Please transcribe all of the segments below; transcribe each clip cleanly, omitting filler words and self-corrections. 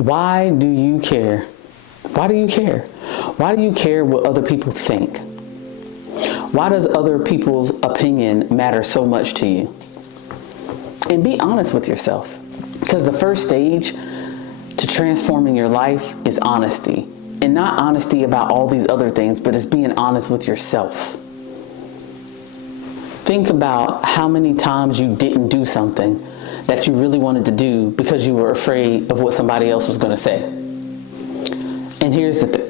Why do you care? Why do you care? Why do you care what other people think? Why does other people's opinion matter so much to you? And be honest with yourself. Because the first stage to transforming your life is honesty. And not honesty about all these other things, but it's being honest with yourself. Think about how many times you didn't do something that you really wanted to do because you were afraid of what somebody else was going to say. And here's the thing.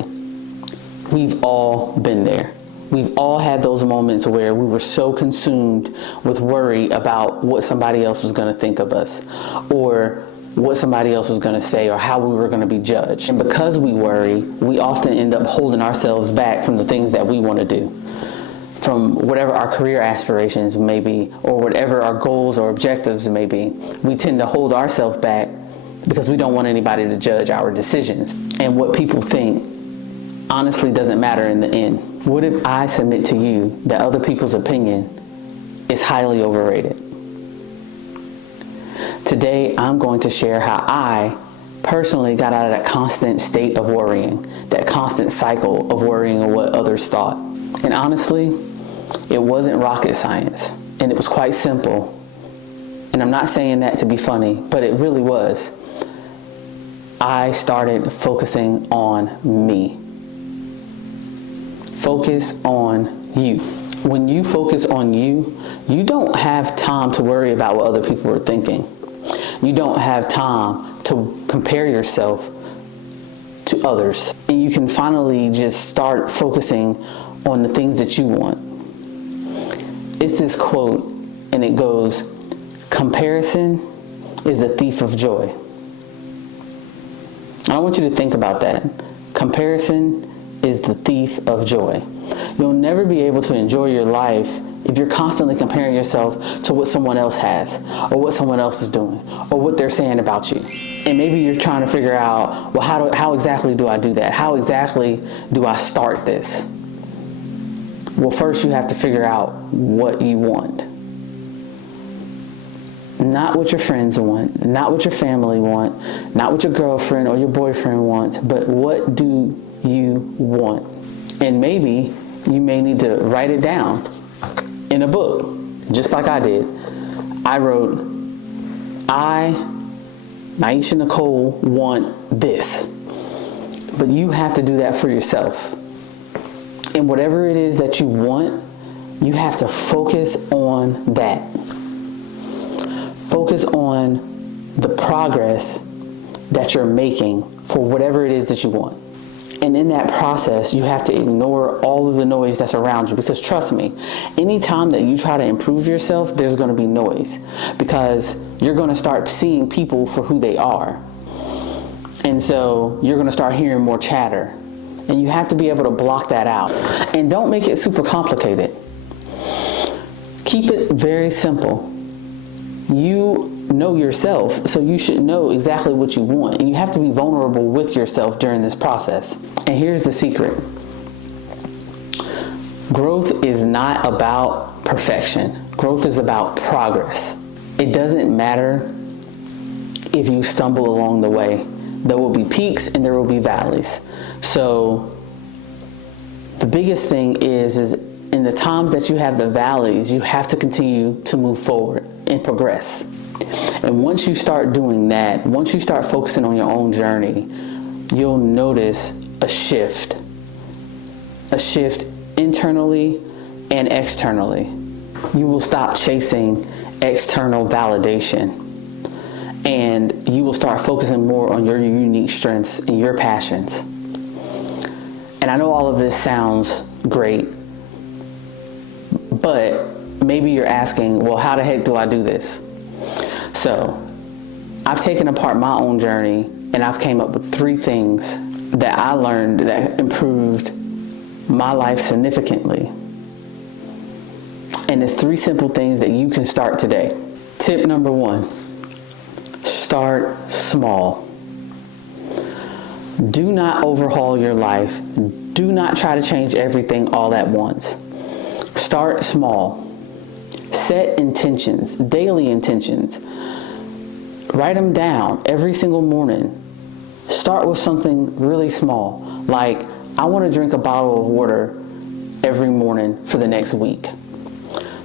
We've all been there. We've all had those moments where we were so consumed with worry about what somebody else was going to think of us, or what somebody else was going to say, or how we were going to be judged. And because we worry, we often end up holding ourselves back from the things that we want to do, from whatever our career aspirations may be, or whatever our goals or objectives may be. We tend to hold ourselves back because we don't want anybody to judge our decisions. And what people think honestly doesn't matter in the end. What if I submit to you that other people's opinion is highly overrated? Today, I'm going to share how I personally got out of that constant state of worrying, that constant cycle of worrying of what others thought. And honestly, it wasn't rocket science, and it was quite simple. And I'm not saying that to be funny, but it really was. I started focusing on me. Focus on you. When you focus on you, you don't have time to worry about what other people are thinking. You don't have time to compare yourself to others. And you can finally just start focusing on the things that you want. It's this quote, and it goes, "Comparison is the thief of joy." I want you to think about that. Comparison is the thief of joy. You'll never be able to enjoy your life if you're constantly comparing yourself to what someone else has, or what someone else is doing, or what they're saying about you. And maybe you're trying to figure out, well, how exactly do I do that? How exactly do I start this? Well, first you have to figure out what you want. Not what your friends want, not what your family want, not what your girlfriend or your boyfriend wants, but what do you want? And maybe you may need to write it down in a book, just like I did. I wrote, Naisha Nicole, want this. But you have to do that for yourself. And whatever it is that you want, you have to focus on that. Focus on the progress that you're making for whatever it is that you want. And in that process, you have to ignore all of the noise that's around you. Because trust me, anytime that you try to improve yourself, there's going to be noise. Because you're going to start seeing people for who they are. And so you're going to start hearing more chatter. And you have to be able to block that out. And don't make it super complicated. Keep it very simple. You know yourself, so you should know exactly what you want. And you have to be vulnerable with yourself during this process. And here's the secret. Growth is not about perfection. Growth is about progress. It doesn't matter if you stumble along the way. There will be peaks and there will be valleys. So the biggest thing is in the times that you have the valleys, you have to continue to move forward and progress. And once you start doing that, once you start focusing on your own journey, you'll notice a shift internally and externally. You will stop chasing external validation, and you will start focusing more on your unique strengths and your passions. And I know all of this sounds great, but maybe you're asking, well, how the heck do I do this? So I've taken apart my own journey, and I've came up with 3 things that I learned that improved my life significantly. And it's 3 simple things that you can start today. Tip number 1, start small. Do not overhaul your life. Do not try to change everything all at once. Start small. Set intentions, daily intentions. Write them down every single morning. Start with something really small, like I want to drink a bottle of water every morning for the next week.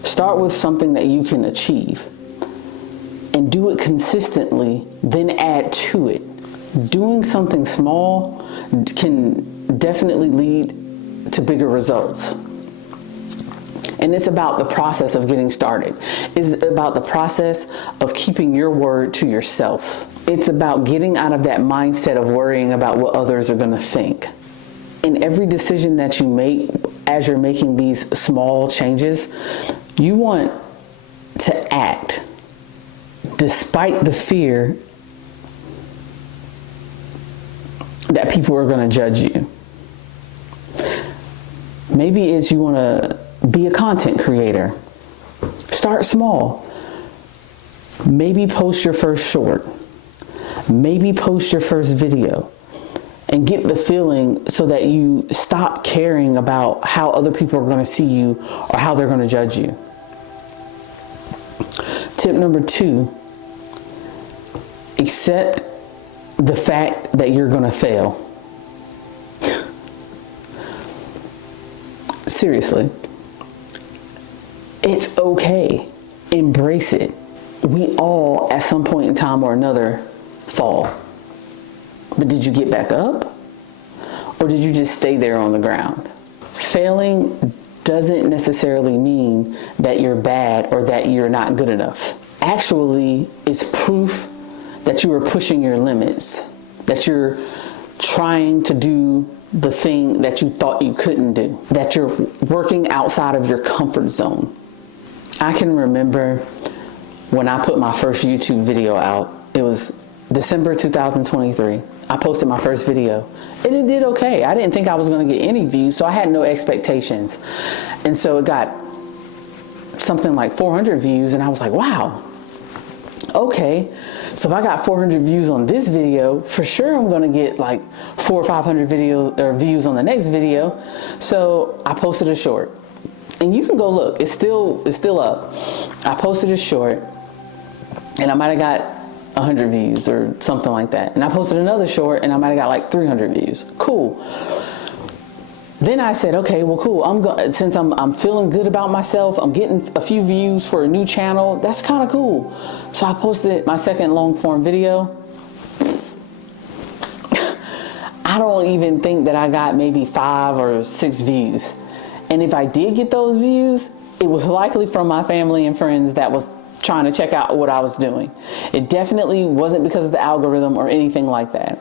Start with something that you can achieve and do it consistently, then add to it. Doing something small can definitely lead to bigger results. And it's about the process of getting started. It's about the process of keeping your word to yourself. It's about getting out of that mindset of worrying about what others are going to think. In every decision that you make, as you're making these small changes, you want to act despite the fear that people are going to judge you. Maybe it's you want to be a content creator. Start small. Maybe post your first short. Maybe post your first video. And get the feeling so that you stop caring about how other people are going to see you or how they're going to judge you. Tip number 2, accept the fact that you're going to fail. Seriously. It's okay. Embrace it. We all, at some point in time or another, fall. But did you get back up? Or did you just stay there on the ground? Failing doesn't necessarily mean that you're bad or that you're not good enough. Actually, it's proof that you are pushing your limits, that you're trying to do the thing that you thought you couldn't do, that you're working outside of your comfort zone. I can remember when I put my first YouTube video out. It was December 2023. I posted my first video and it did okay. I didn't think I was going to get any views, so I had no expectations. And so it got something like 400 views and I was like, wow, okay. So if I got 400 views on this video, for sure I'm going to get like 400 or 500 videos or views on the next video. So I posted a short. And you can go look, it's still up. I posted a short and I might have got 100 views or something like that. And I posted another short and I might have got like 300 views. Cool. Then I said, okay, well, cool. Since I'm feeling good about myself, I'm getting a few views for a new channel. That's kind of cool. So I posted my second long form video. I don't even think that I got maybe 5 or 6 views. And if I did get those views, it was likely from my family and friends that was trying to check out what I was doing. It definitely wasn't because of the algorithm or anything like that.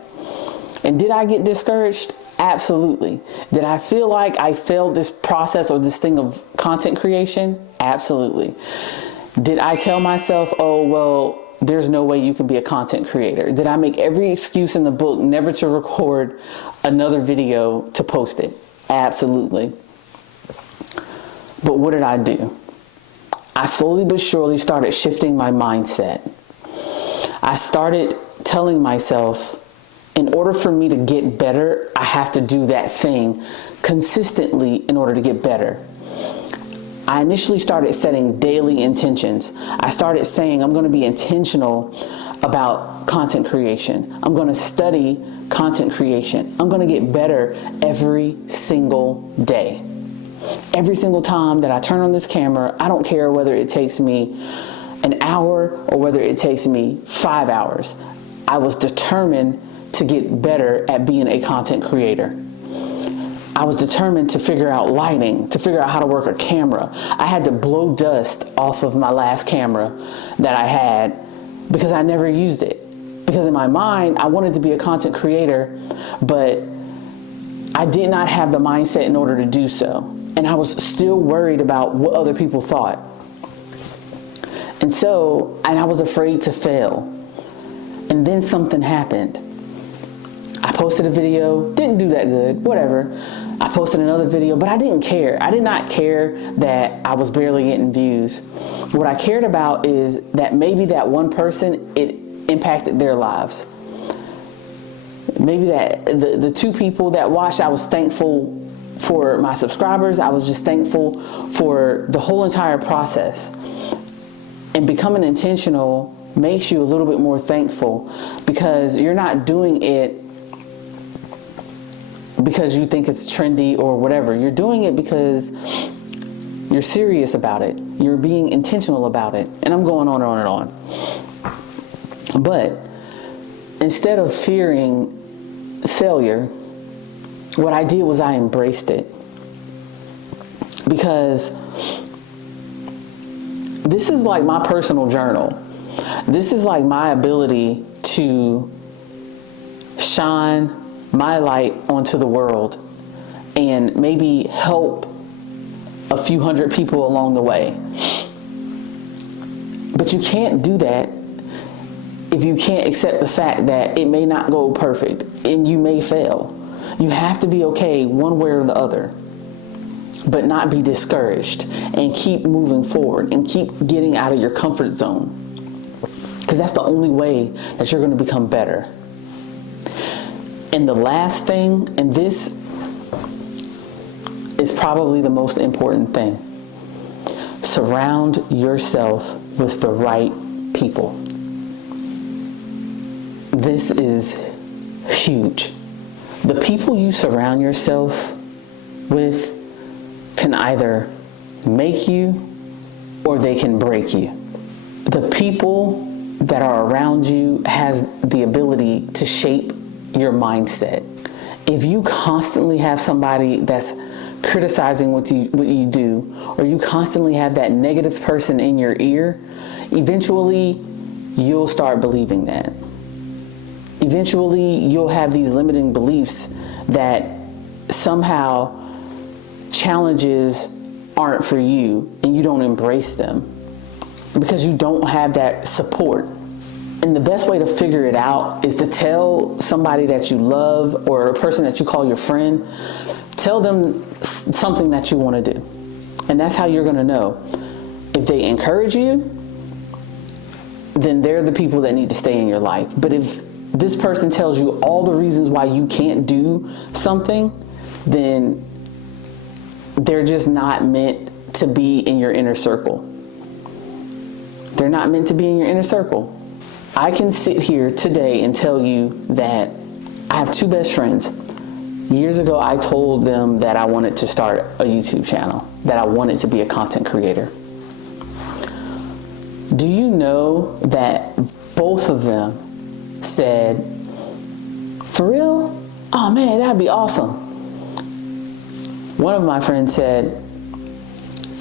And did I get discouraged? Absolutely. Did I feel like I failed this process or this thing of content creation? Absolutely. Did I tell myself, oh, well, there's no way you can be a content creator? Did I make every excuse in the book never to record another video to post it? Absolutely. But what did I do? I slowly but surely started shifting my mindset. I started telling myself, in order for me to get better, I have to do that thing consistently in order to get better. I initially started setting daily intentions. I started saying, I'm going to be intentional about content creation. I'm going to study content creation. I'm going to get better every single day. Every single time that I turn on this camera, I don't care whether it takes me an hour or whether it takes me 5 hours. I was determined to get better at being a content creator. I was determined to figure out lighting, to figure out how to work a camera. I had to blow dust off of my last camera that I had because I never used it. Because in my mind, I wanted to be a content creator, but I did not have the mindset in order to do so. And I was still worried about what other people thought. And I was afraid to fail. And then something happened. I posted a video, didn't do that good, whatever. I posted another video, but I didn't care. I did not care that I was barely getting views. What I cared about is that maybe that one person, it impacted their lives. Maybe that the 2 people that watched, I was thankful for my subscribers. I was just thankful for the whole entire process. And becoming intentional makes you a little bit more thankful because you're not doing it because you think it's trendy or whatever. You're doing it because you're serious about it. You're being intentional about it. And I'm going on and on and on. But instead of fearing failure, what I did was I embraced it. Because this is like my personal journal. This is like my ability to shine my light onto the world and maybe help a few hundred people along the way. But you can't do that if you can't accept the fact that it may not go perfect and you may fail. You have to be okay one way or the other, but not be discouraged and keep moving forward and keep getting out of your comfort zone, because that's the only way that you're going to become better. And the last thing, and this is probably the most important thing, surround yourself with the right people. This is huge. The people you surround yourself with can either make you or they can break you. The people that are around you has the ability to shape your mindset. If you constantly have somebody that's criticizing what you do, or you constantly have that negative person in your ear, eventually you'll start believing that. Eventually you'll have these limiting beliefs that somehow challenges aren't for you and you don't embrace them because you don't have that support. And the best way to figure it out is to tell somebody that you love or a person that you call your friend, tell them something that you want to do. And that's how you're going to know. If they encourage you, then they're the people that need to stay in your life. But if this person tells you all the reasons why you can't do something, then they're just not meant to be in your inner circle. They're not meant to be in your inner circle. I can sit here today and tell you that I have two best friends. Years ago, I told them that I wanted to start a YouTube channel, that I wanted to be a content creator. Do you know that both of them said, "For real? Oh man, that'd be awesome." One of my friends said,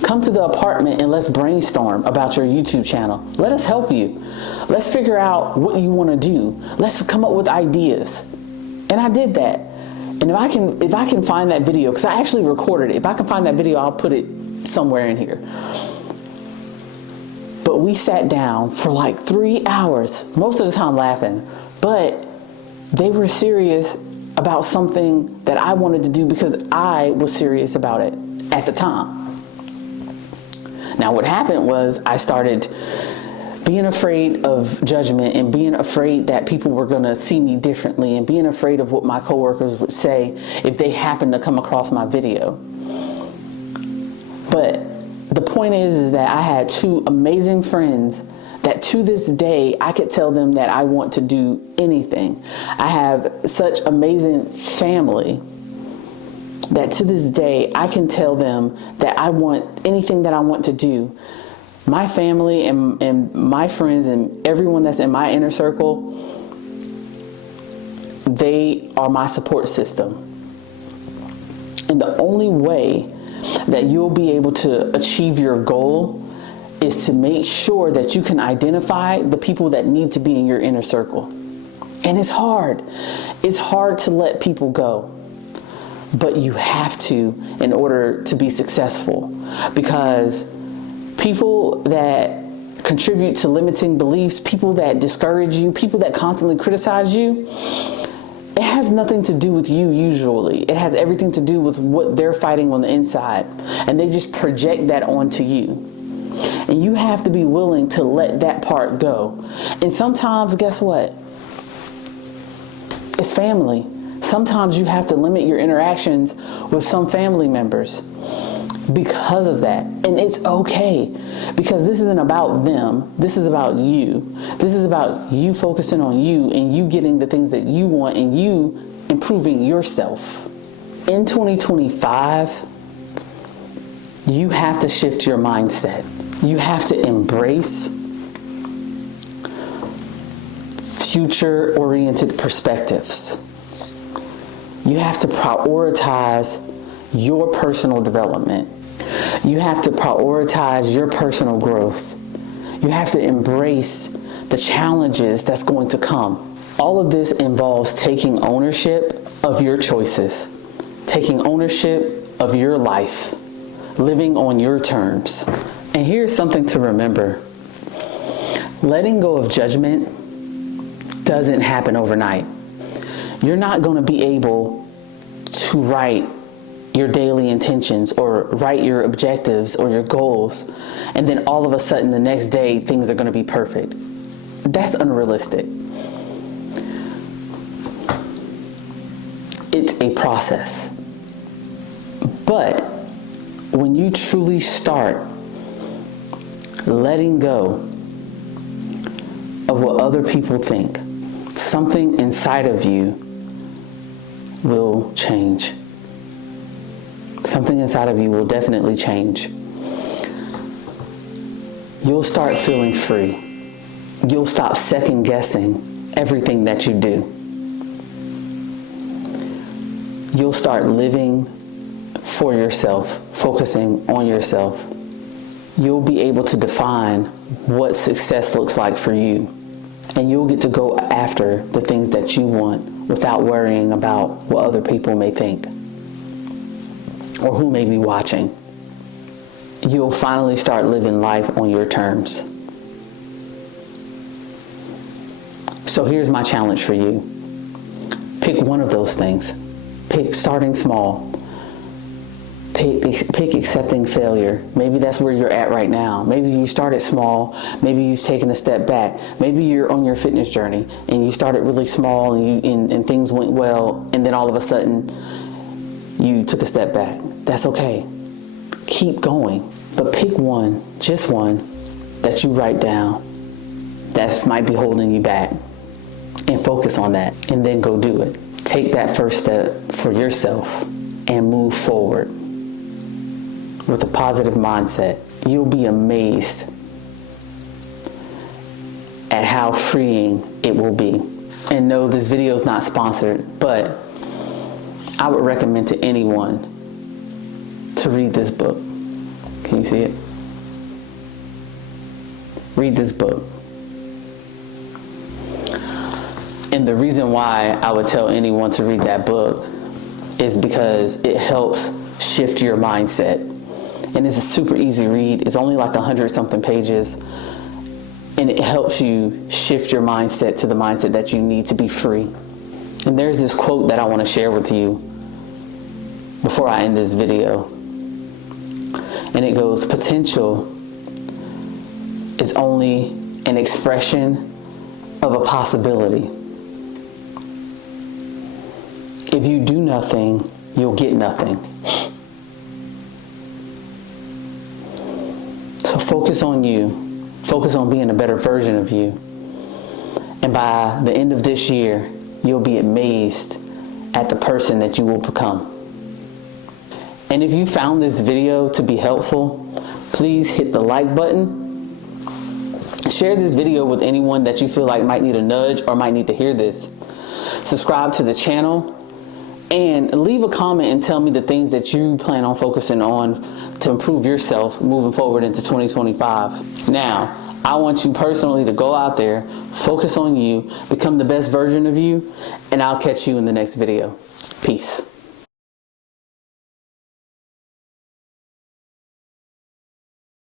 "Come to the apartment and let's brainstorm about your YouTube channel. Let us help you. Let's figure out what you want to do. Let's come up with ideas." And I did that. And if I can find that video, because I actually recorded it. If I can find that video, I'll put it somewhere in here. But we sat down for like 3 hours, most of the time laughing. But they were serious about something that I wanted to do because I was serious about it at the time. Now what happened was I started being afraid of judgment and being afraid that people were going to see me differently and being afraid of what my coworkers would say if they happened to come across my video. But the point is that I had two amazing friends that to this day I could tell them that I want to do anything. I have such amazing family that to this day I can tell them that I want anything that I want to do. My family and my friends and everyone that's in my inner circle, they are my support system. And the only way that you'll be able to achieve your goal is to make sure that you can identify the people that need to be in your inner circle. And it's hard. It's hard to let people go. But you have to in order to be successful, because people that contribute to limiting beliefs, people that discourage you, people that constantly criticize you, it has nothing to do with you usually. It has everything to do with what they're fighting on the inside. And they just project that onto you. And you have to be willing to let that part go. And sometimes, guess what? It's family. Sometimes you have to limit your interactions with some family members because of that. And it's okay, because this isn't about them. This is about you. This is about you focusing on you and you getting the things that you want and you improving yourself. In 2025, you have to shift your mindset. You have to embrace future-oriented perspectives. You have to prioritize your personal development. You have to prioritize your personal growth. You have to embrace the challenges that's going to come. All of this involves taking ownership of your choices, taking ownership of your life, living on your terms. And here's something to remember. Letting go of judgment doesn't happen overnight. You're not going to be able to write your daily intentions or write your objectives or your goals, and then all of a sudden the next day things are going to be perfect. That's unrealistic. It's a process. But when you truly start letting go of what other people think, something inside of you will change. Something inside of you will definitely change. You'll start feeling free. You'll stop second guessing everything that you do. You'll start living for yourself, focusing on yourself. You'll be able to define what success looks like for you. And you'll get to go after the things that you want without worrying about what other people may think or who may be watching. You'll finally start living life on your terms. So here's my challenge for you. Pick one of those things. Pick starting small. Pick accepting failure. Maybe that's where you're at right now. Maybe you started small. Maybe you've taken a step back. Maybe you're on your fitness journey and you started really small and things went well, and then all of a sudden you took a step back. That's okay. Keep going. But pick one, just one, that you write down that might be holding you back, and focus on that, and then go do it. Take that first step for yourself and move forward with a positive mindset. You'll be amazed at how freeing it will be. And no, this video is not sponsored, but I would recommend to anyone to read this book. Can you see it? Read this book. And the reason why I would tell anyone to read that book is because it helps shift your mindset. And it's a super easy read. It's only like 100-something pages. And it helps you shift your mindset to the mindset that you need to be free. And there's this quote that I want to share with you before I end this video. And it goes, potential is only an expression of a possibility. If you do nothing, you'll get nothing. So focus on you. Focus on being a better version of you. And by the end of this year, you'll be amazed at the person that you will become. And if you found this video to be helpful, please hit the like button. Share this video with anyone that you feel like might need a nudge or might need to hear this. Subscribe to the channel. And leave a comment and tell me the things that you plan on focusing on to improve yourself moving forward into 2025. Now, I want you personally to go out there, focus on you, become the best version of you, and I'll catch you in the next video. Peace.